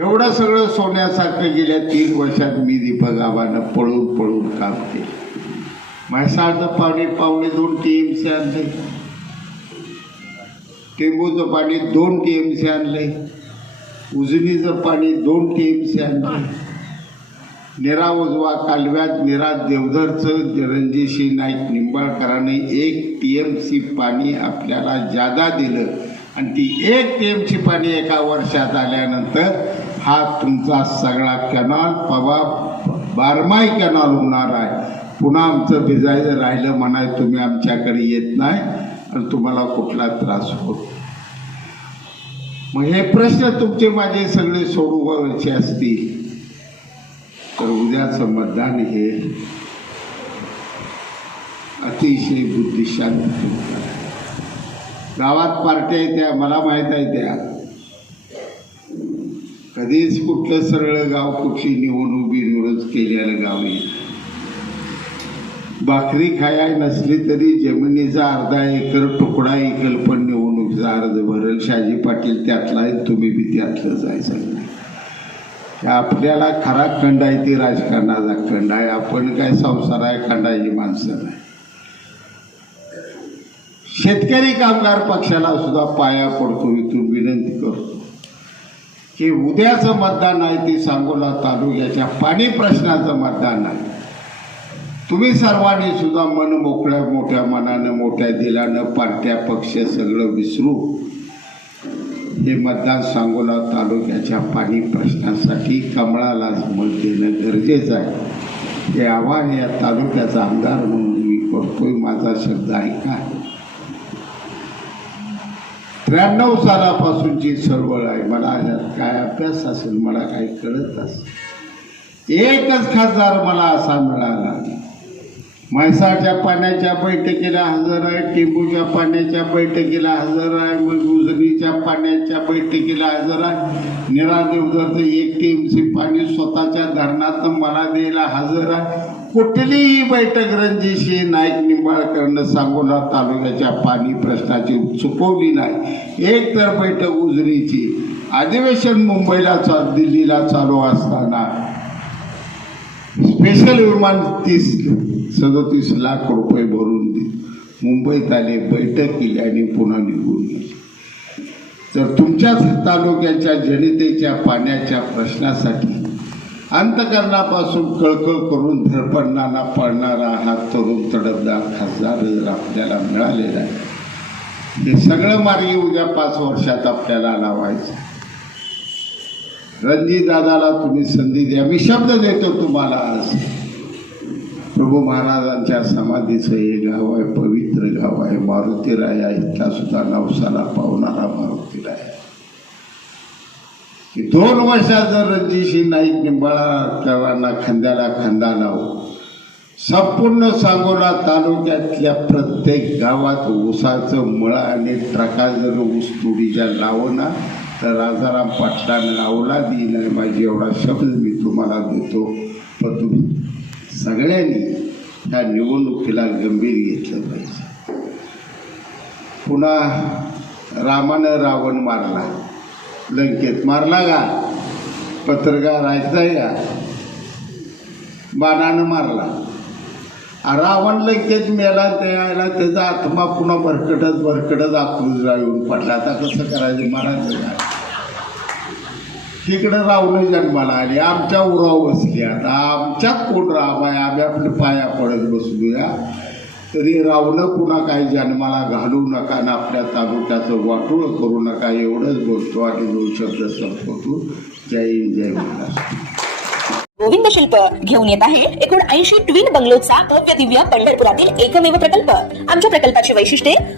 एवढं सगळं सोन्यासारखं गेल्या तीन वर्षात मी दीपक आबानं पळून पळून काम केलं. म्हैसाळचं पाणी पावणे दोन टी एम सी आणले टेंबूचं पाणी दोन टी एम सी आणले उजनीचं पाणी दोन टी एम सी आणले निरा उजवा कालव्यात निरा देवधरचं रणजितशी नाईक निंबाळकरांनी एक टी एम सी पाणी आपल्याला जादा दिलं. आणि ती एक टी एम सी पाणी एका वर्षात आल्यानंतर हा तुमचा सगळा कॅनॉल पवा बारमाही कॅनॉल होणार आहे. पुन्हा आमचं भिजायचं राहिलं म्हणाय तुम्ही आमच्याकडे येत नाही आणि तुम्हाला कुठला त्रास होत मग हे प्रश्न तुमचे माझे सगळे सोडवायचे असतील. तर उद्याचं मतदान हे अतिशय बुद्धिशाली गावात पार्ट्या आहेत त्या मला माहीत आहे त्या. कधीच कुठलं सरळ गाव कुठली निवडणूक बिनविरोध केलेलं गाव आहे भाकरी खाया नसली तरी जमिनीचा अर्धा एकर तुकडा एकल पण निवडणुकीचा अर्ज भरल. शाजी पाटील त्यातला आहे तुम्ही बी त्यातलंच आहे सगळं आपल्याला खरा खंड आहे ती राजकारणाचा खंड आहे. आपण काय संसार आहे खंडाची माणसं नाही. शेतकरी कामगार पक्षाला सुद्धा पाया पडतो इथून विनंती करतो. की उद्याचं मतदान आहे ते सांगोला तालुक्याच्या पाणी प्रश्नाचं मतदान आहे तुम्ही सर्वांनी सुद्धा मन मोकळ्या मोठ्या मनानं मोठ्या दिलानं पार्ट्या पक्ष सगळं विसरू. हे मतदान सांगोला तालुक्याच्या पाणी प्रश्नासाठी कमळाला मत देणं गरजेचं आहे. हे आव्हान या तालुक्याचा आमदार म्हणून मी करतोय. माझा शब्द ऐका त्र्याण्णव सालापासूनची चळवळ आहे. मला ह्यात काय अभ्यास असेल मला काही कळत असेल. एकच खासदार मला असा मिळाला म्हैसाच्या पाण्याच्या बैठकीला हजर आहे टेंबूच्या पाण्याच्या बैठकीला हजर आहे मग उजनीच्या पाण्याच्या बैठकीला हजर आहे. निरा देवदरचं एक टीमची पाणी स्वतःच्या धरणात मला द्यायला हजर आहे कुठलीही बैठक रणजितशी नाईक निंबाळकरनं सांगोला तालुक्याच्या पाणी प्रश्नाची चुकवली नाही. एक तर बैठक उजरीची अधिवेशन मुंबईला चा दिल्लीला चालू असताना. स्पेशल विमान तीस सदोतीस लाख रुपये भरून दे. मुंबईत आले बैठक केली आणि पुन्हा निघून गेले. तर तुमच्याच तालुक्याच्या जनतेच्या पाण्याच्या प्रश्नासाठी अंतकरणापासून कळकळ करून धडपडणारा पडणारा हा तरुण तडफदार खासदार जर आपल्याला मिळालेला आहे. हे सगळं मार्गी उद्या पाच वर्षात आपल्याला लावायचं रणजित दादाला तुम्ही संधी द्या. मी शब्द देतो तुम्हाला आज. प्रभू महाराजांच्या समाधीचं हे गाव आहे पवित्र गाव आहे. मारुतीराया इथला सुद्धा नवसाला पावणारा मारुतीराया. की दोन वर्षात जर रणजितशी नाईक निंबाळकरांना खांद्याला खांदा लावू संपूर्ण सांगोला तालुक्यातल्या प्रत्येक गावात ऊसाचं मळा आणि ट्रका जर ऊस तुडीच्या लावं ना तर राजाराम पाटलानं लावला येईल आणि माझी एवढा शब्द मी तुम्हाला देतो. पण तुम्ही सगळ्यांनी त्या निवडणुकीला गंभीर घेतलं पाहिजे. पुन्हा रामानं रावण मारला. लंकेत मारला का? पत्रकार ऐकताय का? बाणानं मारला. रावण लंकेत मेला त्याला त्याचा आत्मा पुन्हा भरकटत भरकटत आकृजरा येऊन पडला. आता कसं करायचं? मारायचं काय? तिकडं रावण जन्माला आली. आमच्या उराव बसली. आता आमच्यात कोण राम आहे आम्ही आपल्या पाया पडत बसलूया. तरी रावणं पुन्हा काही जन्माला घालू नका आणि आपल्या तालुक्याचं वाटोळं करू नका एवढंच बोलतो आणि दोन शब्द संपवतो. जय हिंद जय महाराष्ट्र. गोविंद शिल्प घेऊन येत आहे एकूण ऐंशी ट्विन बंगलोचा भव्य दिव्य पंढरपुरातील एकमेव प्रकल्प. आमच्या प्रकल्पाची वैशिष्ट्ये